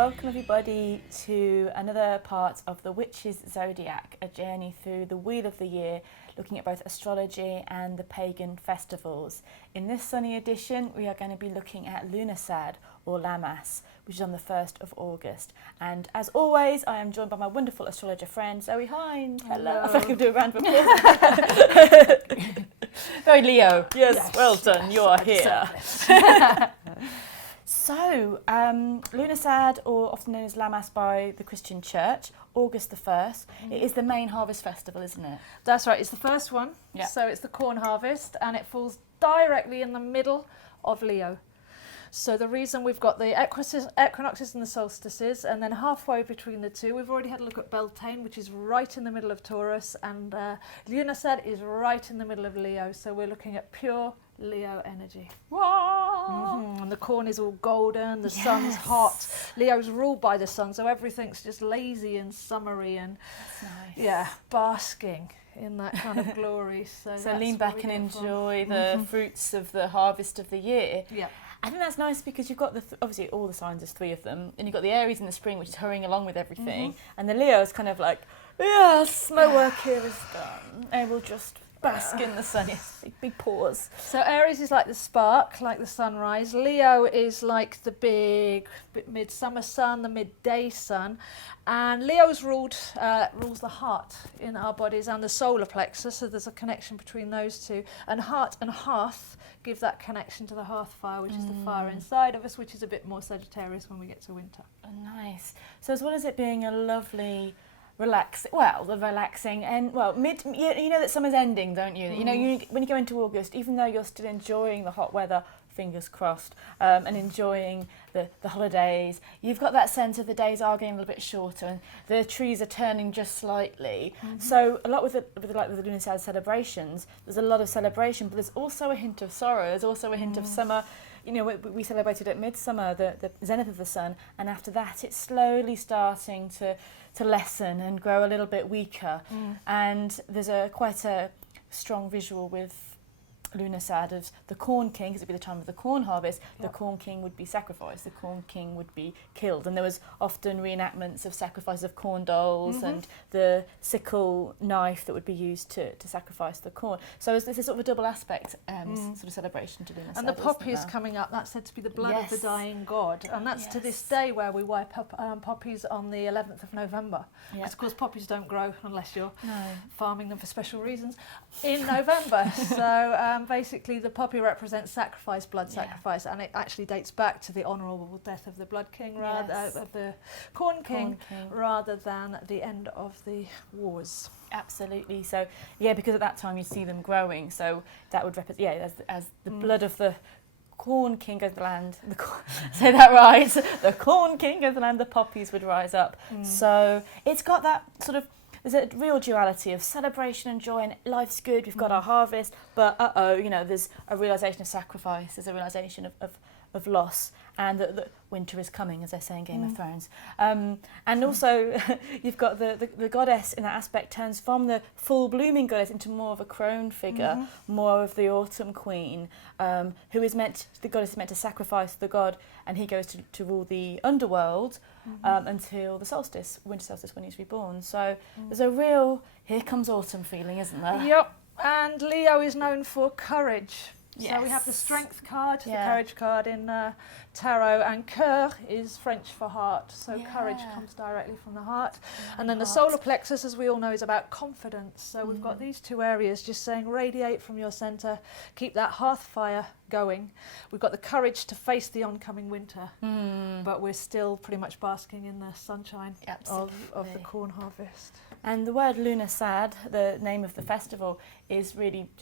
Welcome everybody to another part of the Witch's Zodiac, a journey through the wheel of the year, looking at both astrology and the pagan festivals. In this sunny edition, we are going to be looking at LUGHNASADH, or Lammas, which is on the 1st of August. And as always, I am joined by my wonderful astrologer friend, Zoe Hind. Hello. I think I can do a round of applause. Very Leo. Yes, well done, you are here. So, LUGHNASADH, or often known as Lammas by the Christian Church, August the 1st. It is the main harvest festival, isn't it? That's right, it's the first one. Yeah. So it's the corn harvest and it falls directly in the middle of Leo. So the reason we've got the equinoxes and the solstices, and then halfway between the two, we've already had a look at Beltane, which is right in the middle of Taurus, and LUGHNASADH is right in the middle of Leo. So we're looking at pure Leo energy. And the corn is all golden, the sun's hot. Leo's ruled by the sun, so everything's just lazy and summery and basking in that kind of glory. So lean back and enjoy the fruits of the harvest of the year. Yeah. I think that's nice because you've got obviously all the signs, there's 3 of them, and you've got the Aries in the spring, which is hurrying along with everything, and the Leo is kind of like, yes, my work here is done. I will just bask in the sun. Yes, big pause. So Aries is like the spark, like the sunrise. Leo is like the big midsummer sun, the midday sun. And Leo's rules the heart in our bodies and the solar plexus, so there's a connection between those two. And heart and hearth give that connection to the hearth fire, which is the fire inside of us, which is a bit more Sagittarius when we get to winter. Oh, nice. So as well as it being a lovely relaxing and you know that summer's ending, don't you? You know, when you go into August, even though you're still enjoying the hot weather, fingers crossed, and enjoying the holidays, you've got that sense of the days are getting a little bit shorter and the trees are turning just slightly. So a lot with the LUGHNASADH celebrations, there's a lot of celebration, but there's also a hint of sorrow. There's also a hint of summer. You know, we celebrated at midsummer the zenith of the sun, and after that it's slowly starting to lessen and grow a little bit weaker. And there's quite a strong visual with LUGHNASADH of the Corn King, because it'd be the time of the corn harvest. The Corn King would be sacrificed, the Corn King would be killed, and there was often reenactments of sacrifices of corn dolls and the sickle knife that would be used to sacrifice the corn. So this is sort of a double aspect sort of celebration to LUGHNASADH. And the poppy is coming up, that's said to be the blood of the dying god, and that's to this day where we wipe up poppies on the 11th of November. Because of course poppies don't grow unless you're farming them for special reasons in November. So basically the poppy represents sacrifice, blood sacrifice, and it actually dates back to the honourable death of the Blood King, of the Corn King, rather than the end of the wars. Absolutely. So because at that time you see them growing, so that would represent as the blood of the Corn King goes to the land. Say that right. The Corn King goes to the land. The poppies would rise up. So it's got that sort of. There's a real duality of celebration and joy, and life's good, we've got our harvest, but there's a realisation of sacrifice, there's a realisation of loss, and that winter is coming, as they say in Game of Thrones. And also, you've got the goddess in that aspect turns from the full blooming goddess into more of a crone figure, more of the autumn queen, the goddess is meant to sacrifice the god, and he goes to rule the underworld until the winter solstice, when he's reborn. So there's a real here comes autumn feeling, isn't there? Yep, and Leo is known for courage. So we have the strength card, the courage card in tarot, and cœur is French for heart. So courage comes directly from the heart. And then the solar plexus, as we all know, is about confidence. So we've got these 2 areas just saying radiate from your centre, keep that hearth fire going. We've got the courage to face the oncoming winter, but we're still pretty much basking in the sunshine of the corn harvest. And the word LUGHNASADH, the name of the festival, just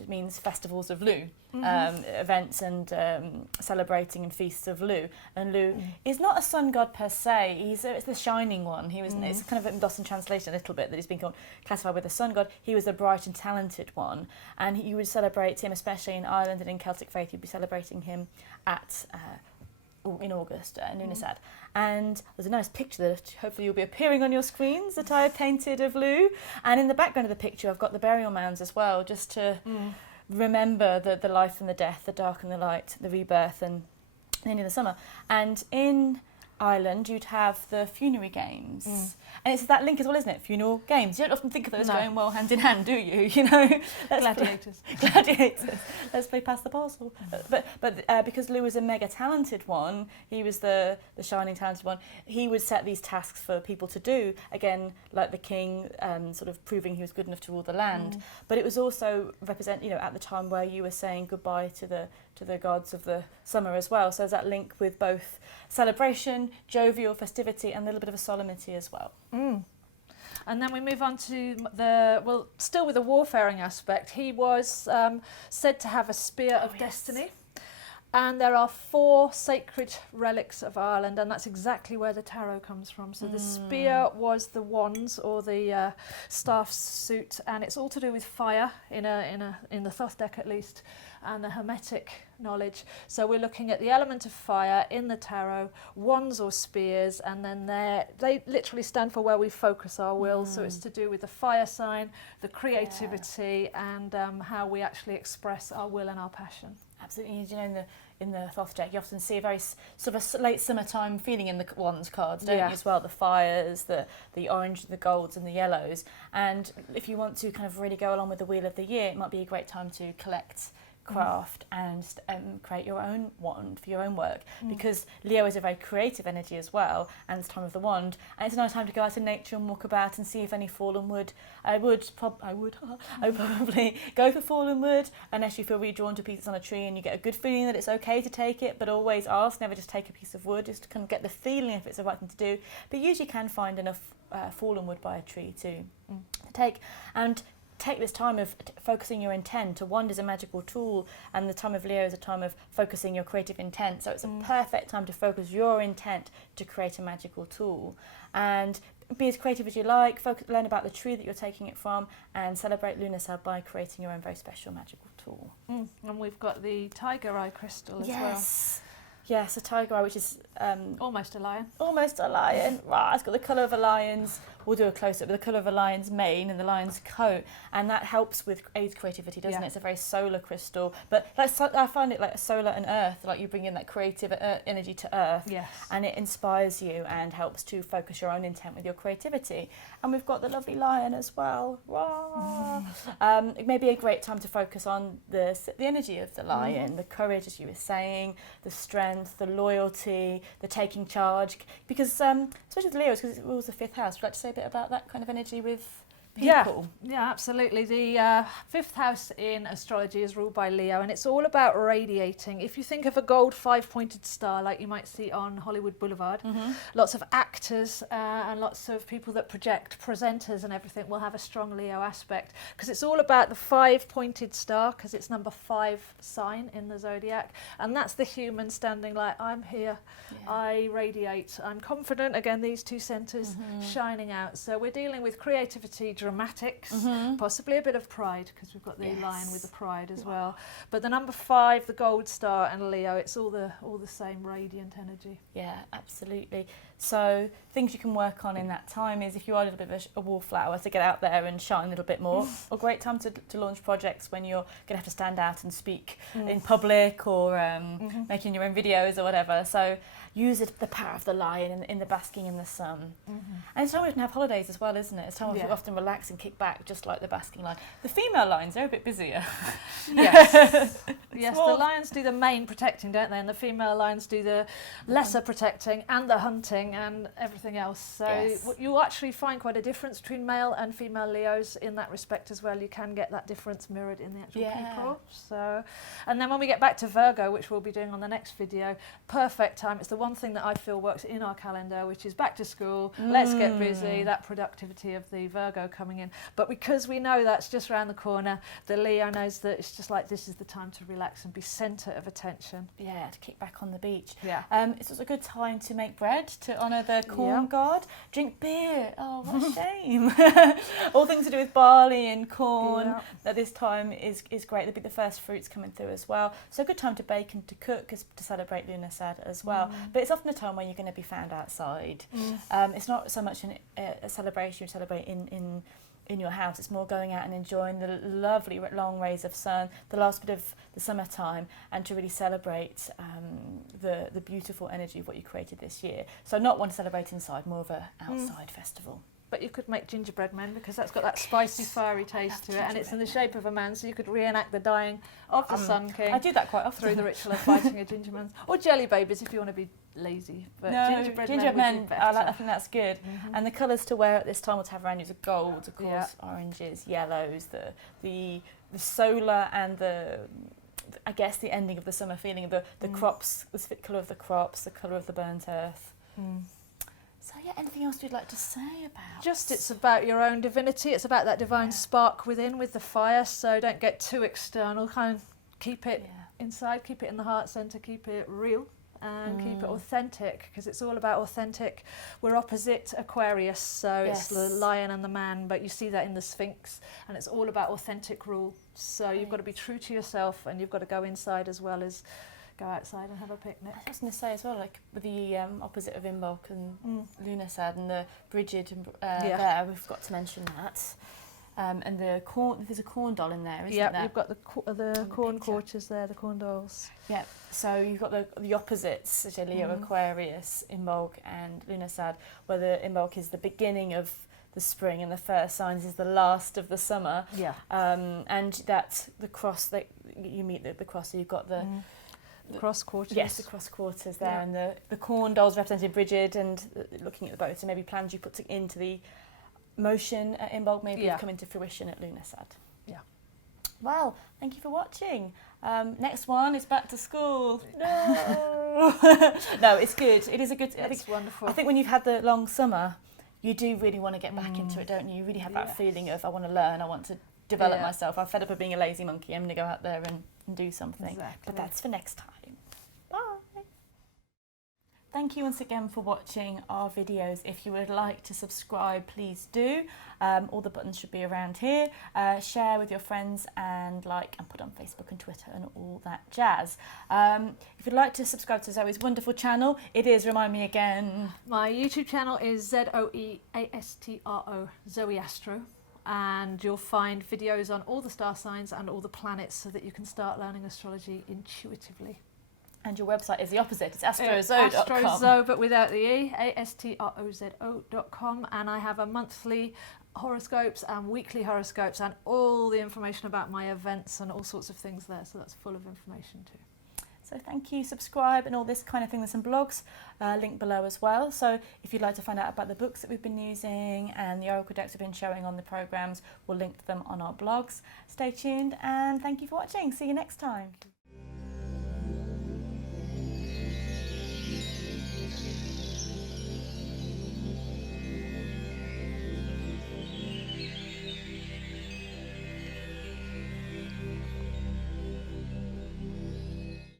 means festivals of Lu, events and celebrating and feasts of Lu. And Lu is not a sun god per se. It's the shining one. It's kind of lost in translation a little bit that he's been classified with a sun god. He was the bright and talented one, and you would celebrate him, especially in Ireland and in Celtic faith. You'd be celebrating him in August in LUGHNASADH. And there's a nice picture that hopefully you'll be appearing on your screens that I painted of Lu. And in the background of the picture I've got the burial mounds as well, just to remember the life and the death, the dark and the light, the rebirth and the end of the summer. And in island, you'd have the funerary games. And it's that link as well, isn't it? Funeral games. You don't often think of those going well hand in hand, do you? You know, gladiators. Gladiators. Let's play pass the parcel. But because Lou was a mega talented one, he was the shining talented one. He would set these tasks for people to do. Again, like the king, sort of proving he was good enough to rule the land. But it was also represent, you know, at the time where you were saying goodbye to the gods of the summer as well. So there's that link with both celebration, jovial festivity, and a little bit of a solemnity as well. And then we move on to still with the warfaring aspect, he was said to have a spear of destiny. And there are 4 sacred relics of Ireland, and that's exactly where the tarot comes from. So the spear was the wands, or the staff suit, and it's all to do with fire in the Thoth deck at least, and the hermetic knowledge. So we're looking at the element of fire in the tarot, wands or spears, and then they literally stand for where we focus our will. So it's to do with the fire sign, the creativity, and how we actually express our will and our passion. Absolutely. You know, in the Thoth deck, you often see a very sort of a late summertime feeling in the wands cards, don't you, as well? The fires, the orange, the golds and the yellows. And if you want to kind of really go along with the wheel of the year, it might be a great time to collect, craft and create your own wand for your own work, because Leo is a very creative energy as well, and it's time of the wand, and it's a nice time to go out in nature and walk about and see if any fallen wood. I would probably go for fallen wood unless you feel really drawn to pieces on a tree and you get a good feeling that it's okay to take it, but always ask, never just take a piece of wood, just to kind of get the feeling if it's the right thing to do. But you usually can find enough fallen wood by a tree to take, and take this time of focusing your intent. A wand is a magical tool, and the time of Leo is a time of focusing your creative intent. So it's a perfect time to focus your intent to create a magical tool. And be as creative as you like, learn about the tree that you're taking it from, and celebrate LUGHNASADH by creating your own very special magical tool. And we've got the tiger eye crystal as well. Yes, a tiger eye, which is almost a lion. Almost a lion. Right, it's got the colour of a lion's. We'll do a close-up, but the colour of a lion's mane and the lion's coat, and that helps with aids creativity, doesn't it? It's a very solar crystal, but I find it like a solar and earth, like you bring in that creative energy to earth, and it inspires you and helps to focus your own intent with your creativity. And we've got the lovely lion as well. It may be a great time to focus on the energy of the lion, the courage, as you were saying, the strength, the loyalty, the taking charge, because especially with Leos, because it rules the 5th house. Would you like to say a bit about that kind of energy with people? Yeah, absolutely. The 5th house in astrology is ruled by Leo, and it's all about radiating. If you think of a gold 5-pointed star like you might see on Hollywood Boulevard, lots of actors and lots of people that project, presenters and everything, will have a strong Leo aspect, because it's all about the 5-pointed star, because it's number 5 sign in the zodiac, and that's the human standing like, I'm here, I radiate, I'm confident. Again, these 2 centres shining out. So we're dealing with creativity, dramatics, possibly a bit of pride, because we've got the lion with the pride as well. But the number 5, the gold star, and Leo, it's all the same radiant energy. Yeah, absolutely. So things you can work on in that time is, if you are a little bit of a wallflower, to get out there and shine a little bit more. A great time to launch projects when you're going to have to stand out and speak in public, or making your own videos or whatever. So use the power of the lion in the basking in the sun. And it's time we can have holidays as well, isn't it? It's time we often relax and kick back, just like the basking lion. The female lions, they're a bit busier. Yes, the lions do the main protecting, don't they? And the female lions do the lesser protecting and the hunting and everything else. So you actually find quite a difference between male and female Leos in that respect as well. You can get that difference mirrored in the actual people. So, and then when we get back to Virgo, which we'll be doing on the next video, perfect time. It's the one thing that I feel works in our calendar, which is back to school, let's get busy, that productivity of the Virgo coming in. But because we know that's just around the corner, the Leo knows that it's just like, this is the time to relax and be centre of attention. Yeah, to kick back on the beach. It's also a good time to make bread to honour the corn god. Drink beer. Oh, what a shame. All things to do with barley and corn at this time is great. There'll be the first fruits coming through as well. So a good time to bake and to cook is to celebrate LUGHNASADH as well. But it's often a time when you're going to be found outside. It's not so much a celebration you celebrate in in your house. It's more going out and enjoying the lovely long rays of sun, the last bit of the summertime, and to really celebrate the beautiful energy of what you created this year. So not one to celebrate inside, more of a outside festival. But you could make gingerbread men, because that's got that spicy, fiery taste to it, and it's in the shape of a man, so you could reenact the dying of the Sun King. I do that quite often. Through the ritual of fighting a gingerman. Or jelly babies if you want to be lazy. But no, gingerbread men would be better. I think that's good. And the colours to wear at this time, what to have around you is gold, of course, oranges, yellows, the solar and I guess the ending of the summer feeling of the crops, the colour of the crops, the colour of the burnt earth. So yeah, anything else you'd like to say about? Just it's about your own divinity. It's about that divine spark within with the fire. So don't get too external. Kind of keep it inside, keep it in the heart centre, keep it real and keep it authentic, because it's all about authentic. We're opposite Aquarius, so it's the lion and the man, but you see that in the Sphinx, and it's all about authentic rule. So you've got to be true to yourself, and you've got to go inside as well as go outside and have a picnic. I was going to say as well, like with the opposite of Imbolc and LUGHNASADH and the Brigid there, we've got to mention that. And the corn, there's a corn doll in there, isn't there? Yeah, you've got the corn quarters there, the corn dolls. Yeah, so you've got the opposites, such as Leo, Aquarius, Imbolc and LUGHNASADH, where the Imbolc is the beginning of the spring and the first signs is the last of the summer. Yeah. And that's the cross, that you meet the cross, so you've got the cross quarters. Yes, the cross quarters there, and the corn dolls represented Brigid, and looking at the boat, so maybe plans you put into the motion at Imbolc maybe come into fruition at LUGHNASADH. Yeah. Well, thank you for watching. Next one is back to school. No, no, it's good. It is a good. It's wonderful. I think when you've had the long summer, you do really want to get back into it, don't you? You really have that feeling of I want to learn, I want to develop myself. I'm fed up of being a lazy monkey. I'm going to go out there and do something. Exactly. But that's for next time. Bye. Thank you once again for watching our videos. If you would like to subscribe, please do. All the buttons should be around here. Share with your friends and like and put on Facebook and Twitter and all that jazz. If you'd like to subscribe to Zoe's wonderful channel, it is, remind me again. My YouTube channel is ZOEASTRO, Zoe Astro. And you'll find videos on all the star signs and all the planets so that you can start learning astrology intuitively. And your website is the opposite, it's astrozo.com. Astrozo, but without the E, ASTROZO.com. And I have a monthly horoscopes and weekly horoscopes and all the information about my events and all sorts of things there. So that's full of information too. So thank you, subscribe and all this kind of thing. There's some blogs linked below as well. So if you'd like to find out about the books that we've been using and the oracle decks we've been showing on the programmes, we'll link them on our blogs. Stay tuned and thank you for watching. See you next time.